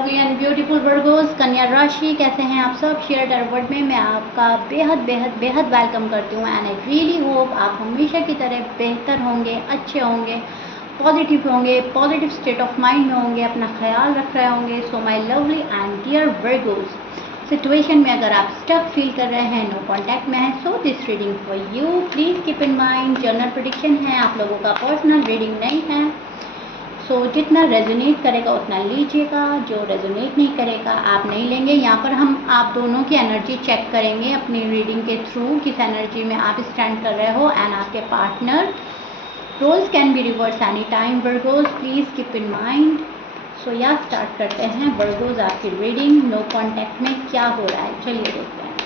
Lovely and beautiful Virgo's, कन्या राशि, कैसे हैं आप सब। शेयर टारोट में मैं आपका बेहद बेहद बेहद वेलकम करती हूँ एंड आई रियली होप आप हमेशा की तरह बेहतर होंगे, अच्छे होंगे, पॉजिटिव होंगे, पॉजिटिव स्टेट ऑफ माइंड में होंगे, अपना ख्याल रख रहे होंगे। So my lovely and dear Virgos, situation में अगर आप स्टक फील कर रहे हैं, नो कॉन्टैक्ट में है, so this reading for you. Please keep in mind general prediction है, आप लोगों का पर्सनल रीडिंग नहीं है। सो जितना रेजोनेट करेगा उतना लीजिएगा, जो रेजोनेट नहीं करेगा आप नहीं लेंगे। यहाँ पर हम आप दोनों की एनर्जी चेक करेंगे अपनी रीडिंग के थ्रू, किस एनर्जी में आप स्टैंड कर रहे हो एंड आपके partner. Roles can be reverse any time Virgos, please keep in mind. So yeah start करते हैं वर्गोज आपकी रीडिंग। नो कॉन्टैक्ट में क्या हो रहा है, चलिए देखते हैं।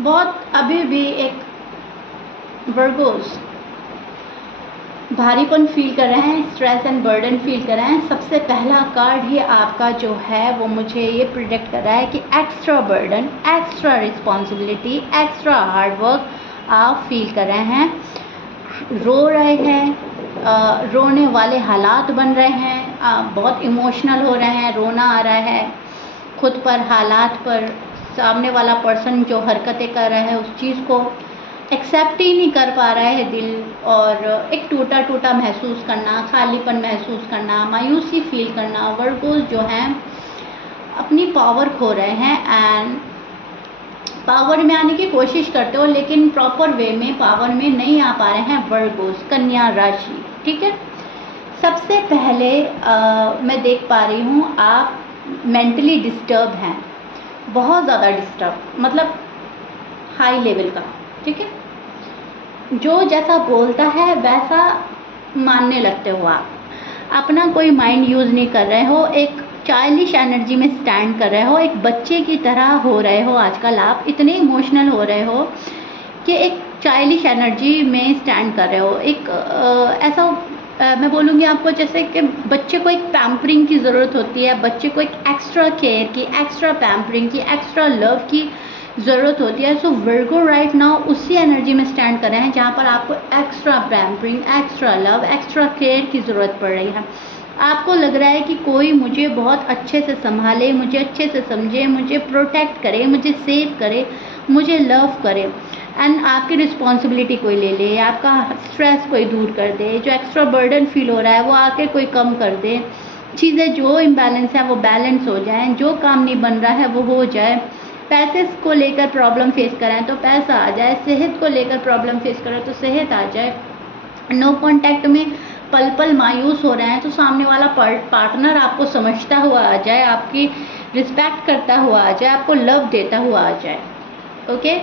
बहुत अभी भी एक वर्गोज भारीपन फील कर रहे हैं, स्ट्रेस एंड बर्डन फील कर रहे हैं। सबसे पहला कार्ड ही आपका जो है वो मुझे ये प्रिडिक्ट कर रहा है कि extra burden, extra responsibility, extra hard work आप फील कर रहे हैं, रो रहे हैं, रोने वाले हालात बन रहे हैं, बहुत इमोशनल हो रहे हैं, रोना आ रहा है खुद पर, हालात पर। सामने वाला पर्सन जो हरकतें कर रहा है उस चीज़ को एक्सेप्ट ही नहीं कर पा रहा है दिल, और एक टूटा टूटा महसूस करना, खालीपन महसूस करना, मायूसी फील करना। वर्गोज जो हैं अपनी पावर खो रहे हैं एंड पावर में आने की कोशिश करते हो लेकिन प्रॉपर वे में पावर में नहीं आ पा रहे हैं वर्गोज, कन्या राशि। ठीक है, सबसे पहले मैं देख पा रही हूँ आप मेंटली डिस्टर्ब हैं, बहुत ज़्यादा डिस्टर्ब, मतलब हाई लेवल का। ठीक है, जो जैसा बोलता है वैसा मानने लगते हो आप, अपना कोई माइंड यूज़ नहीं कर रहे हो, एक चाइल्डिश एनर्जी में स्टैंड कर रहे हो, एक बच्चे की तरह हो रहे हो। आजकल आप इतने इमोशनल हो रहे हो कि एक चाइल्डिश एनर्जी में स्टैंड कर रहे हो। एक ऐसा मैं बोलूँगी आपको जैसे कि बच्चे को एक पैम्परिंग की ज़रूरत होती है, बच्चे को एक एक्स्ट्रा केयर की, एक्स्ट्रा पैम्परिंग की, एक्स्ट्रा लव की ज़रूरत होती है। सो वर्गो राइट नाउ उसी एनर्जी में स्टैंड कर रहे हैं जहाँ पर आपको extra pampering, extra love, extra care की ज़रूरत पड़ रही है। आपको लग रहा है कि कोई मुझे बहुत अच्छे से संभाले, मुझे अच्छे से समझे, मुझे प्रोटेक्ट करे, मुझे सेव करे, मुझे लव करे एंड आपकी रिस्पॉन्सिबिलिटी कोई ले ले, आपका स्ट्रेस कोई दूर कर दे, जो एक्स्ट्रा बर्डन फील हो रहा है वो आके कोई कम कर दे, चीज़ें जो इम्बैलेंस है वो बैलेंस हो जाएं, जो काम नहीं बन रहा है वो हो जाए। पैसे को लेकर प्रॉब्लम फेस करें तो पैसा आ जाए, सेहत को लेकर प्रॉब्लम फेस करें तो सेहत आ जाए। नो कॉन्टैक्ट में पल पल मायूस हो रहे हैं तो सामने वाला पार्टनर आपको समझता हुआ आ जाए, आपकी रिस्पेक्ट करता हुआ आ जाए, आपको लव देता हुआ आ जाए। ओके,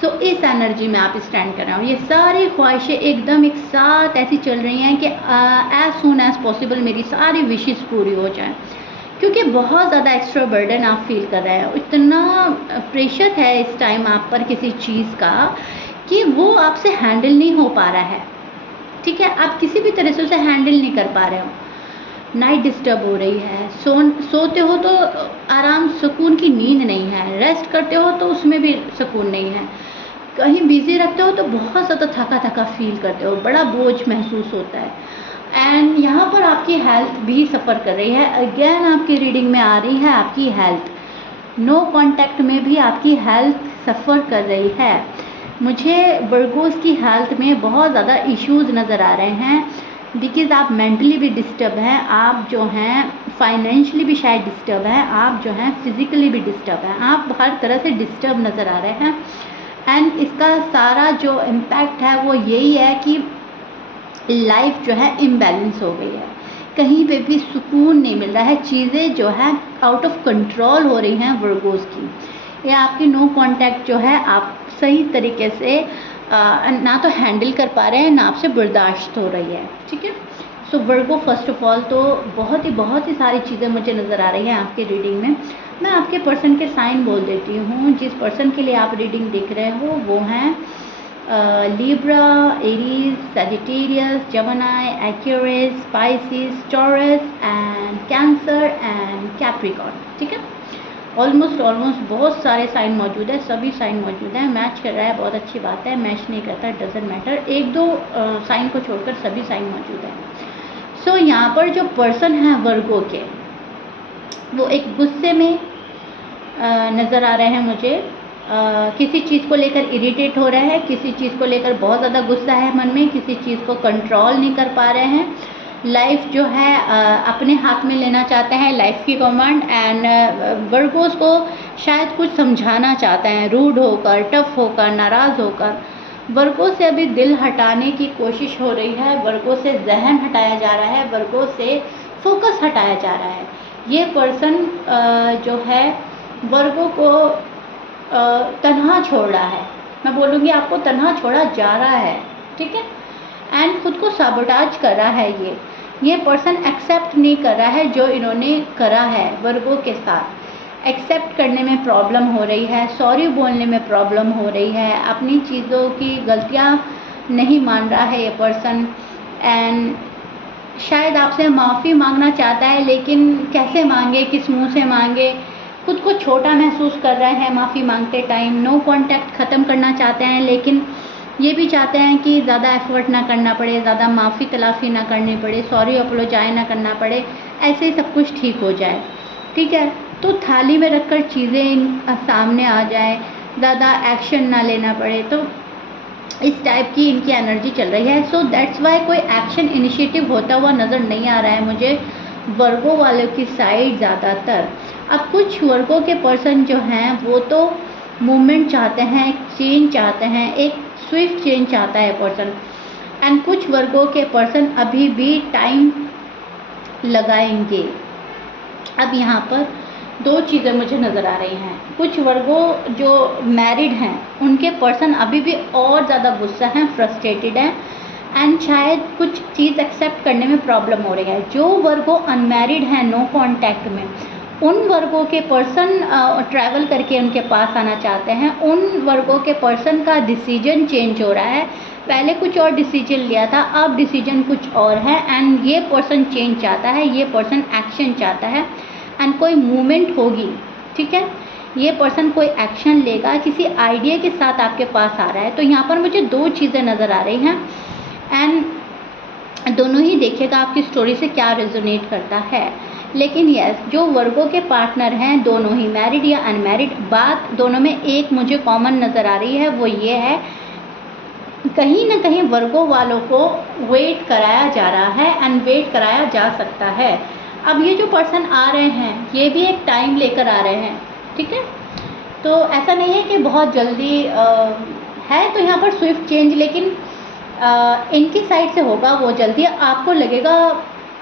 सो इस एनर्जी में आप स्टैंड कर रहे हो। ये सारी ख्वाहिशें एकदम एक साथ ऐसी चल रही हैं कि एज सून एज पॉसिबल मेरी सारी विशेस पूरी हो जाएं, क्योंकि बहुत ज़्यादा एक्स्ट्रा बर्डन आप फील कर रहे हो, इतना प्रेशर है इस टाइम आप पर किसी चीज़ का कि वो आपसे हैंडल नहीं हो पा रहा है। ठीक है, आप किसी भी तरह से उसे हैंडल नहीं कर पा रहे हो। नाइट डिस्टर्ब हो रही है, सोते हो तो आराम सुकून की नींद नहीं है, रेस्ट करते हो तो उसमें भी सुकून नहीं है, कहीं बिजी रखते हो तो बहुत ज़्यादा थका थका फील करते हो, बड़ा बोझ महसूस होता है एंड यहाँ पर आपकी हेल्थ भी सफ़र कर रही है। अगेन आपकी रीडिंग में आ रही है आपकी हेल्थ, नो कॉन्टैक्ट में भी आपकी हेल्थ सफ़र कर रही है। मुझे वर्गोस की हेल्थ में बहुत ज़्यादा इश्यूज़ नज़र आ रहे हैं, बिकॉज़ आप मेंटली भी डिस्टर्ब हैं, आप जो हैं फाइनेंशियली भी शायद डिस्टर्ब हैं, आप जो हैं फिज़िकली भी डिस्टर्ब हैं, आप हर तरह से डिस्टर्ब नज़र आ रहे हैं एंड इसका सारा जो इम्पैक्ट है वो यही है कि लाइफ जो है इम्बैलेंस हो गई है, कहीं पे भी सुकून नहीं मिल रहा है, चीज़ें जो है आउट ऑफ कंट्रोल हो रही हैं वर्गोस की। ये आपकी नो कॉन्टैक्ट जो है आप सही तरीके से ना तो हैंडल कर पा रहे हैं, ना आपसे बर्दाश्त हो रही है। ठीक है, सो वर्गो फर्स्ट ऑफ ऑल तो बहुत ही सारी चीज़ें मुझे नज़र आ रही हैं आपके रीडिंग में। मैं आपके पर्सन के साइन बोल देती हूँ। जिस पर्सन के लिए आप रीडिंग देख रहे हो वो हैं Libra, Aries, Sagittarius, Gemini, Aquarius, Pisces, Taurus and Cancer and Capricorn. ठीक है, ऑलमोस्ट बहुत सारे साइन मौजूद है, सभी साइन मौजूद हैं। मैच कर रहा है, बहुत अच्छी बात है। मैच नहीं करता, डजेंट मैटर। एक दो साइन को छोड़कर सभी साइन मौजूद हैं। सो यहाँ पर जो पर्सन है वर्गो के, वो एक गुस्से में नज़र आ रहे हैं मुझे। किसी चीज़ को लेकर इरिटेट हो रहे हैं, किसी चीज़ को लेकर बहुत ज़्यादा गुस्सा है मन में, किसी चीज़ को कंट्रोल नहीं कर पा रहे हैं। लाइफ जो है अपने हाथ में लेना चाहते हैं, लाइफ की कमांड। एंड वर्गोस को शायद कुछ समझाना चाहते हैं, रूड होकर, टफ होकर, नाराज़ होकर। वर्गों से अभी दिल हटाने की कोशिश हो रही है, वर्गों से जहन हटाया जा रहा है, वर्गों से फोकस हटाया जा रहा है। ये पर्सन जो है वर्गों को तन्हा छोड़ रहा है। मैं बोलूँगी आपको तन्हा छोड़ा जा रहा है, ठीक है। एंड खुद को साबोटाज कर रहा है। ये पर्सन एक्सेप्ट नहीं कर रहा है जो इन्होंने करा है वर्गों के साथ। एक्सेप्ट करने में प्रॉब्लम हो रही है, सॉरी बोलने में प्रॉब्लम हो रही है, अपनी चीज़ों की गलतियां नहीं मान रहा है ये पर्सन। एंड शायद आपसे माफ़ी मांगना चाहता है, लेकिन कैसे मांगे, किस मुंह से मांगे। खुद को छोटा महसूस कर रहे हैं माफ़ी मांगते टाइम। नो कॉन्टैक्ट ख़त्म करना चाहते हैं, लेकिन ये भी चाहते हैं कि ज़्यादा एफर्ट ना करना पड़े, ज़्यादा माफ़ी तलाफ़ी ना करनी पड़े, सॉरी अपोलोजाइज ना करना पड़े, ऐसे ही सब कुछ ठीक हो जाए, ठीक है। तो थाली में रखकर चीज़ें सामने आ जाए, ज़्यादा एक्शन ना लेना पड़े, तो इस टाइप की इनकी एनर्जी चल रही है। सो दैट्स वाई कोई एक्शन इनिशिएटिव होता हुआ नज़र नहीं आ रहा है मुझे वर्गों वालों की साइड ज़्यादातर। अब कुछ वर्गों के पर्सन जो हैं वो तो मूवमेंट चाहते हैं, चेंज चाहते हैं, एक स्विफ्ट चेंज चाहता है पर्सन। एंड कुछ वर्गों के पर्सन अभी भी टाइम लगाएंगे। अब यहाँ पर दो चीज़ें मुझे नज़र आ रही हैं। कुछ वर्गों जो मैरिड हैं उनके पर्सन अभी भी और ज़्यादा गुस्सा हैं, फ्रस्ट्रेटेड हैं, एंड शायद कुछ चीज़ एक्सेप्ट करने में प्रॉब्लम हो रही है। जो वर्गों अनमैरिड हैं, नो कॉन्टैक्ट में, उन वर्गों के पर्सन ट्रैवल करके उनके पास आना चाहते हैं। उन वर्गों के पर्सन का डिसीजन चेंज हो रहा है। पहले कुछ और डिसीजन लिया था, अब डिसीजन कुछ और है। एंड ये पर्सन चेंज चाहता है, ये पर्सन एक्शन चाहता है, एंड कोई मूवमेंट होगी, ठीक है। ये पर्सन कोई एक्शन लेगा, किसी आइडिया के साथ आपके पास आ रहा है। तो यहाँ पर मुझे दो चीज़ें नज़र आ रही हैं, एंड दोनों ही देखिएगा आपकी स्टोरी से क्या रेजोनेट करता है। लेकिन यस, जो वर्गों के पार्टनर हैं, दोनों ही मैरिड या अनमैरिड, बात दोनों में एक मुझे कॉमन नज़र आ रही है। वो ये है, कहीं ना कहीं वर्गों वालों को वेट कराया जा रहा है, एंड वेट कराया जा सकता है। अब ये जो पर्सन आ रहे हैं ये भी एक टाइम लेकर आ रहे हैं, ठीक है। तो ऐसा नहीं है कि बहुत जल्दी है तो यहाँ पर स्विफ्ट चेंज, लेकिन इनकी साइड से होगा वो जल्दी। आपको लगेगा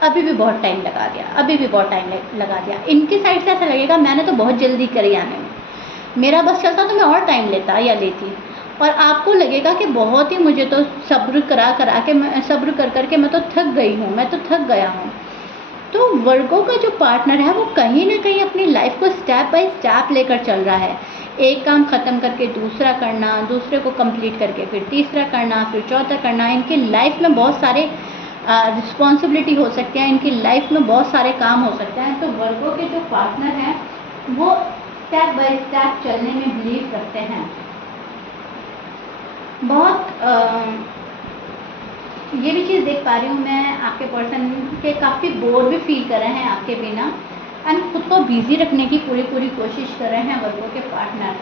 अभी भी बहुत टाइम लगा दिया, अभी भी बहुत टाइम लगा दिया। इनकी साइड से ऐसा लगेगा मैंने तो बहुत जल्दी करी आने में, मेरा बस चलता तो मैं और टाइम लेता या लेती। और आपको लगेगा कि बहुत ही मुझे तो सब्र करा के मैं सब्र कर के मैं तो थक गई हूँ, मैं तो थक गया हूँ। तो वर्गों का जो पार्टनर है वो कहीं ना कहीं अपनी लाइफ को स्टेप बाय स्टेप लेकर चल रहा है। एक काम ख़त्म करके दूसरा करना, दूसरे को कंप्लीट करके फिर तीसरा करना, फिर चौथा करना। इनकी लाइफ में बहुत सारे रिस्पॉन्सिबिलिटी हो सकते हैं, इनकी लाइफ में बहुत सारे काम हो सकते हैं। तो वर्गों के जो पार्टनर हैं वो स्टेप बाय स्टेप चलने में बिलीव करते हैं। बहुत ये भी चीज़ देख पा रही हूँ मैं, आपके पर्सन के काफ़ी बोर भी फील कर रहे हैं आपके बिना, एंड खुद को बिजी रखने की पूरी कोशिश कर रहे हैं वर्गों के पार्टनर।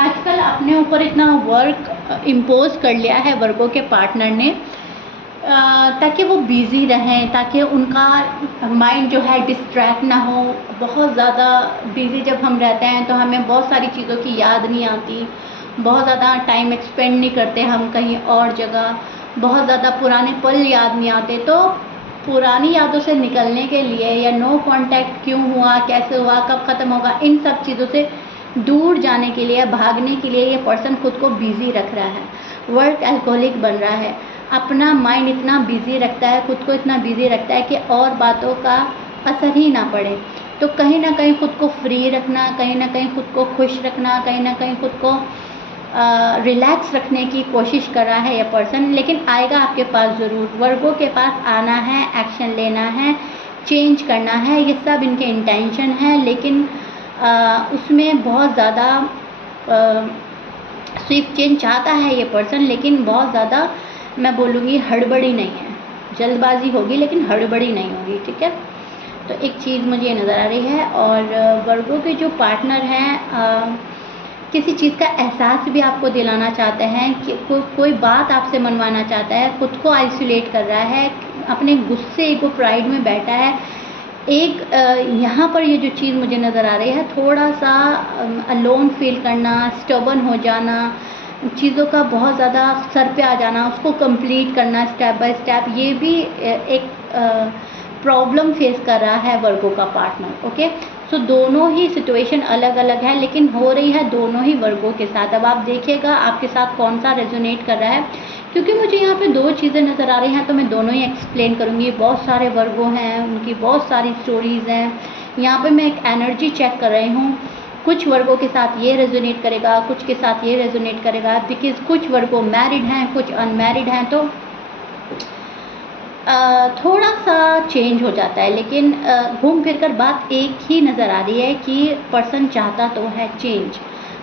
आजकल अपने ऊपर इतना वर्क इम्पोज कर लिया है वर्गों के पार्टनर ने, ताकि वो बिज़ी रहें, ताकि उनका माइंड जो है डिस्ट्रैक्ट ना हो। बहुत ज़्यादा बिज़ी जब हम रहते हैं तो हमें बहुत सारी चीज़ों की याद नहीं आती, बहुत ज़्यादा टाइम एक्सपेंड नहीं करते हम कहीं और जगह, बहुत ज़्यादा पुराने पल याद नहीं आते। तो पुरानी यादों से निकलने के लिए, या नो कांटेक्ट क्यों हुआ, कैसे हुआ, कब ख़त्म होगा, इन सब चीज़ों से दूर जाने के लिए, भागने के लिए ये पर्सन खुद को बिज़ी रख रहा है, वर्क अल्कोहलिक बन रहा है। अपना माइंड इतना बिज़ी रखता है, खुद को इतना बिज़ी रखता है कि और बातों का असर ही ना पड़े। तो कहीं ना कहीं खुद को फ्री रखना, कहीं ना कहीं खुद को खुश रखना, कहीं ना कहीं खुद को रिलैक्स रखने की कोशिश कर रहा है यह पर्सन। लेकिन आएगा आपके पास ज़रूर, वर्गों के पास आना है, एक्शन लेना है, चेंज करना है, ये सब इनके इंटेंशन है। लेकिन उसमें बहुत ज़्यादा स्विफ्ट चेंज चाहता है ये पर्सन, लेकिन बहुत ज़्यादा मैं बोलूँगी हड़बड़ी नहीं है, जल्दबाजी होगी लेकिन हड़बड़ी नहीं होगी, ठीक है। तो एक चीज़ मुझे ये नज़र आ रही है। और वर्गों के जो पार्टनर हैं किसी चीज़ का एहसास भी आपको दिलाना चाहते हैं कि कोई बात आपसे मनवाना चाहता है, खुद को आइसोलेट कर रहा है, अपने गुस्से को प्राइड में बैठा है। एक यहाँ पर ये जो चीज़ मुझे नज़र आ रही है, थोड़ा सा अलोन फील करना, स्टबर्न हो जाना, चीज़ों का बहुत ज़्यादा सर पे आ जाना, उसको कंप्लीट करना स्टेप बाय स्टेप, ये भी एक प्रॉब्लम फेस कर रहा है वर्गों का पार्टनर। ओके, सो दोनों ही सिचुएशन अलग अलग है, लेकिन हो रही है दोनों ही वर्गों के साथ। अब आप देखिएगा आपके साथ कौन सा रेजोनेट कर रहा है, क्योंकि मुझे यहाँ पे दो चीज़ें नज़र आ रही हैं, तो मैं दोनों ही एक्सप्लेन करूँगी। बहुत सारे वर्गों हैं, उनकी बहुत सारी स्टोरीज़ हैं। यहाँ पे मैं एक एनर्जी चेक कर रही हूँ, कुछ वर्गों के साथ ये रेजोनेट करेगा, कुछ के साथ ये रेजोनेट करेगा, बिकॉज कुछ वर्गों मैरिड हैं, कुछ अनमैरिड हैं, तो थोड़ा सा चेंज हो जाता है, लेकिन घूम फिर कर बात एक ही नज़र आ रही है कि पर्सन चाहता तो है चेंज,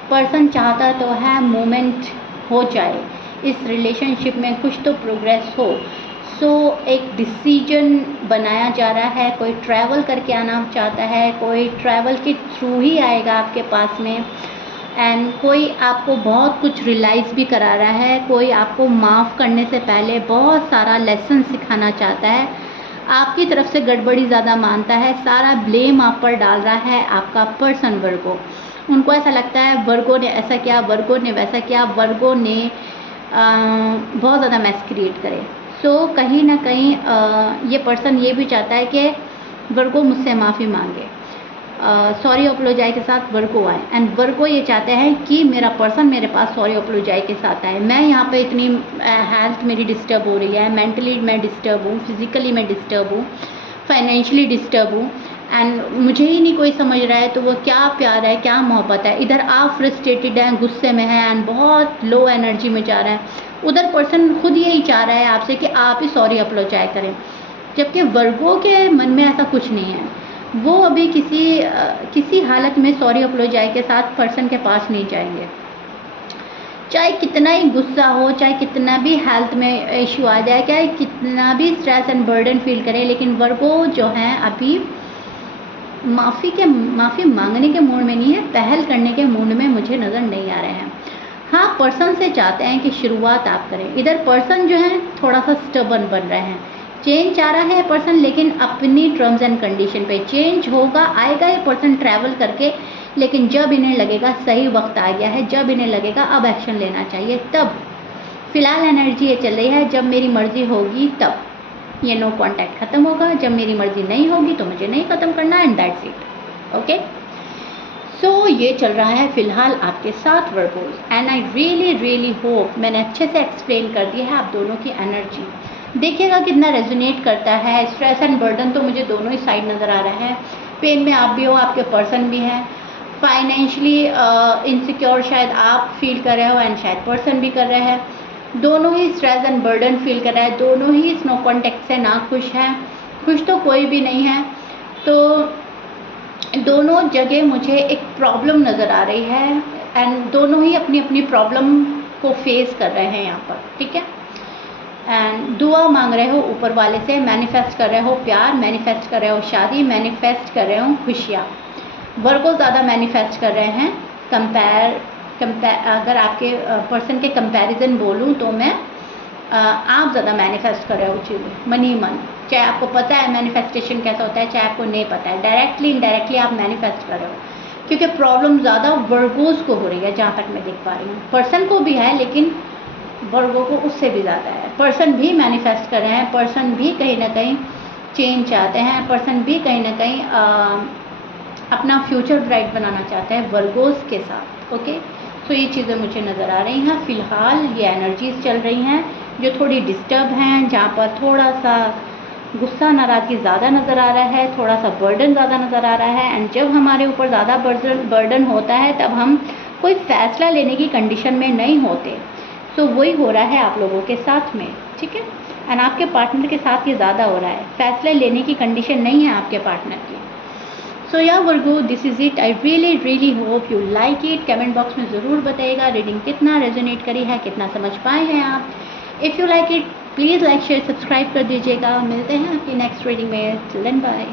पर्सन चाहता तो है मूवमेंट हो जाए, इस रिलेशनशिप में कुछ तो प्रोग्रेस हो। सो एक डिसीजन बनाया जा रहा है, कोई ट्रैवल करके आना चाहता है, कोई ट्रैवल के थ्रू ही आएगा आपके पास में, एंड कोई आपको बहुत कुछ रियलाइज़ भी करा रहा है, कोई आपको माफ़ करने से पहले बहुत सारा लेसन सिखाना चाहता है, आपकी तरफ से गड़बड़ी ज़्यादा मानता है, सारा ब्लेम आप पर डाल रहा है आपका पर्सन वर्गो। उनको ऐसा लगता है वर्गो ने ऐसा किया, वर्गो ने वैसा किया, वर्गो ने बहुत ज़्यादा मैस क्रिएट करे। सो कहीं ना कहीं ये पर्सन ये भी चाहता है कि वर्गो मुझसे माफ़ी मांगे, सॉरी अपोलोजाई के साथ वर्गो आए, एंड वर्गो ये चाहते हैं कि मेरा पर्सन मेरे पास सॉरी अपोलोजाई के साथ आए। मैं यहाँ पे इतनी हेल्थ मेरी डिस्टर्ब हो रही है, मेंटली मैं डिस्टर्ब हूँ, फिज़िकली मैं डिस्टर्ब हूँ, फाइनेंशियली डिस्टर्ब हूँ, एंड मुझे ही नहीं कोई समझ रहा है, तो वो क्या प्यार है, क्या मोहब्बत है। इधर आप फ्रस्ट्रेटेड हैं, गुस्से में हैं, एंड बहुत लो एनर्जी में जा रहा है, उधर पर्सन खुद यही चाह रहा है आपसे कि आप ही सॉरी अपोलोजाई करें, जबकि वर्गो के मन में ऐसा कुछ नहीं है। वो अभी किसी हालत में सॉरी अपोलोजाई के साथ पर्सन के पास नहीं जाएंगे, चाहे कितना ही गुस्सा हो, चाहे कितना भी हेल्थ में इशू आ जाए, चाहे कितना भी स्ट्रेस एंड बर्डन फील करें, लेकिन वर्गो जो हैं अभी माफ़ी मांगने के मूड में नहीं है, पहल करने के मूड में मुझे नज़र नहीं आ रहे हैं। हाँ, पर्सन से चाहते हैं कि शुरुआत आप करें। इधर पर्सन जो है थोड़ा सा स्टबर्न बन रहे हैं, चेंज चाह रहा है पर्सन, लेकिन अपनी टर्म्स एंड कंडीशन पे चेंज होगा, आएगा ये पर्सन ट्रैवल करके, लेकिन जब इन्हें लगेगा सही वक्त आ गया है, जब इन्हें लगेगा अब एक्शन लेना चाहिए, तब। फिलहाल एनर्जी ये चल रही है, जब मेरी मर्जी होगी तब ये नो कॉन्टैक्ट ख़त्म होगा, जब मेरी मर्जी नहीं होगी तो मुझे नहीं ख़त्म करना, एंड दैट्स इट। ओके, सो ये चल रहा है फ़िलहाल आपके साथ Virgos, and I really hope मैंने अच्छे से एक्सप्लेन कर दिया है आप दोनों की एनर्जी। देखिएगा कितना रेजोनेट करता है। स्ट्रेस एंड बर्डन तो मुझे दोनों ही साइड नज़र आ रहा है, पेन में आप भी हो, आपके पर्सन भी हैं, फाइनेंशियली इनसिक्योर शायद आप फील कर रहे हो एंड शायद पर्सन भी कर रहे हैं, दोनों ही स्ट्रेस एंड बर्डन फील कर रहा है, दोनों ही इस नो कॉन्टैक्ट से ना खुश हैं, खुश तो कोई भी नहीं है। तो दोनों जगह मुझे एक प्रॉब्लम नज़र आ रही है, एंड दोनों ही अपनी अपनी प्रॉब्लम को फेस कर रहे हैं यहाँ पर, ठीक है। एंड दुआ मांग रहे हो ऊपर वाले से, मैनिफेस्ट कर रहे हो प्यार, मैनिफेस्ट कर रहे हो शादी, मैनिफेस्ट कर रहे हो खुशियाँ। वर्गो ज़्यादा मैनिफेस्ट कर रहे हैं, कंपेयर अगर आपके पर्सन के कंपैरिजन बोलूँ तो मैं आप ज़्यादा मैनिफेस्ट कर रहे हो चीज़ें मन ही मन, चाहे आपको पता है मैनिफेस्टेशन कैसा होता है, चाहे आपको नहीं पता है, डायरेक्टली इनडायरेक्टली आप मैनिफेस्ट कर रहे हो, क्योंकि प्रॉब्लम ज़्यादा वर्गोज़ को हो रही है, जहाँ तक मैं देख पा रही हूँ। पर्सन को भी है, लेकिन वर्गों को उससे भी ज़्यादा है। पर्सन भी मैनिफेस्ट कर रहे हैं, पर्सन भी कहीं ना कहीं चेंज चाहते हैं, पर्सन भी कहीं ना कहीं अपना फ्यूचर ब्राइट बनाना चाहते हैं वर्गोज़ के साथ। ओके, तो ये चीज़ें मुझे नज़र आ रही हैं। फ़िलहाल ये एनर्जीज़ चल रही हैं जो थोड़ी डिस्टर्ब हैं, जहाँ पर थोड़ा सा गुस्सा नाराज़गी ज़्यादा नज़र आ रहा है, थोड़ा सा बर्डन ज़्यादा नज़र आ रहा है, एंड जब हमारे ऊपर ज़्यादा बर्डन होता है तब हम कोई फ़ैसला लेने की कंडीशन में नहीं होते। सो वही हो रहा है आप लोगों के साथ में, ठीक है। एंड आपके पार्टनर के साथ ये ज़्यादा हो रहा है, फ़ैसले लेने की कंडीशन नहीं है आपके पार्टनर की। So yeah Virgo, this is it. I really hope you like it. Comment box में ज़रूर बताइएगा रीडिंग कितना रेजोनेट करी है, कितना समझ पाए हैं आप। If you like it please like share subscribe कर दीजिएगा। मिलते हैं आपकी नेक्स्ट रीडिंग में। Till then bye.